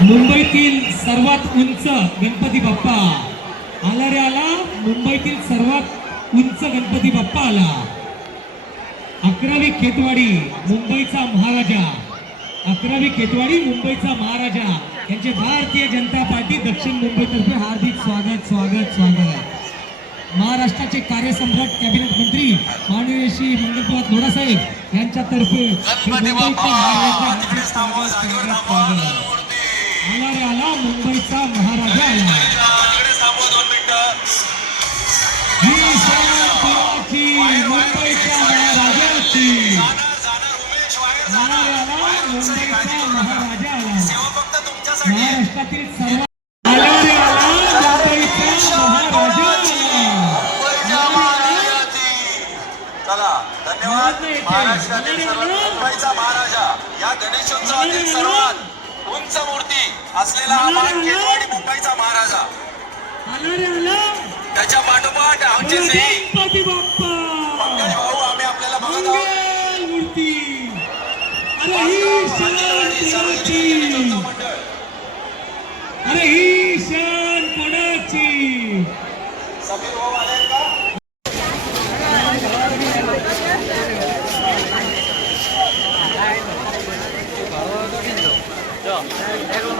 मुंबईतील सर्वात उंच गणपती बाप्पा आला रे आला. मुंबईतील सर्वात उंच गणपती बाप्पा आला. अकरावी खेतवाडी मुंबईचा महाराजा. अकरावी खेतवाडी मुंबईचा महाराजा. यांचे भारतीय जनता पार्टी दक्षिण मुंबईतर्फे हार्दिक स्वागत स्वागत स्वागत. महाराष्ट्राचे कार्यसम्राट कॅबिनेट मंत्री माननीय श्री मंगलप्रभात लोढा साहेब यांच्यातर्फे मूर्ती आला मुंबईचा महाराजा आला मुंबईच्या महाराजाची. आला मुंबईचा आला. महाराष्ट्रातील सर्व. चला धन्यवाद. महाराष्ट्रातील सर्वात मुंबईचा महाराजा. या गणेशोत्सवातील सर्वात उंच मूर्ती असलेला केतवाडी मुंबईचा महाराजा. त्याच्या पाठोपाठ आमचे श्री पंकज भाऊ आम्ही आपल्याला बघत आहोत. ही अरे ही এখন